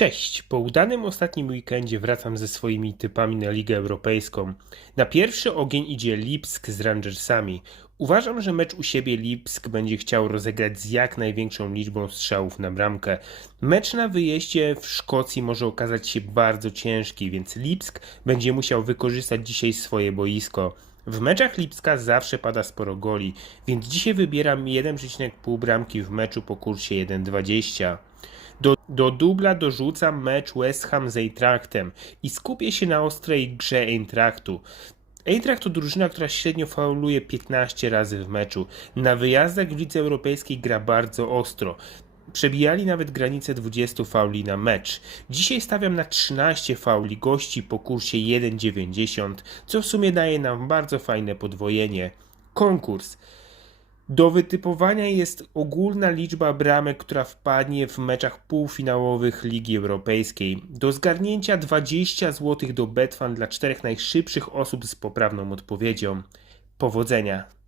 Cześć! Po udanym ostatnim weekendzie wracam ze swoimi typami na Ligę Europejską. Na pierwszy ogień idzie Lipsk z Rangersami. Uważam, że mecz u siebie Lipsk będzie chciał rozegrać z jak największą liczbą strzałów na bramkę. Mecz na wyjeździe w Szkocji może okazać się bardzo ciężki, więc Lipsk będzie musiał wykorzystać dzisiaj swoje boisko. W meczach Lipska zawsze pada sporo goli, więc dzisiaj wybieram 1,5 bramki w meczu po kursie 1,20. Do, do dubla dorzucam mecz West Ham z Eintrachtem i skupię się na ostrej grze Eintrachtu. Eintracht to drużyna, która średnio fauluje 15 razy w meczu. Na wyjazdach w Lidze Europejskiej gra bardzo ostro. Przebijali nawet granicę 20 fauli na mecz. Dzisiaj stawiam na 13 fauli gości po kursie 1,90, co w sumie daje nam bardzo fajne podwojenie. Konkurs. Do wytypowania jest ogólna liczba bramek, która wpadnie w meczach półfinałowych Ligi Europejskiej. Do zgarnięcia 20 zł do Betfan dla czterech najszybszych osób z poprawną odpowiedzią. Powodzenia!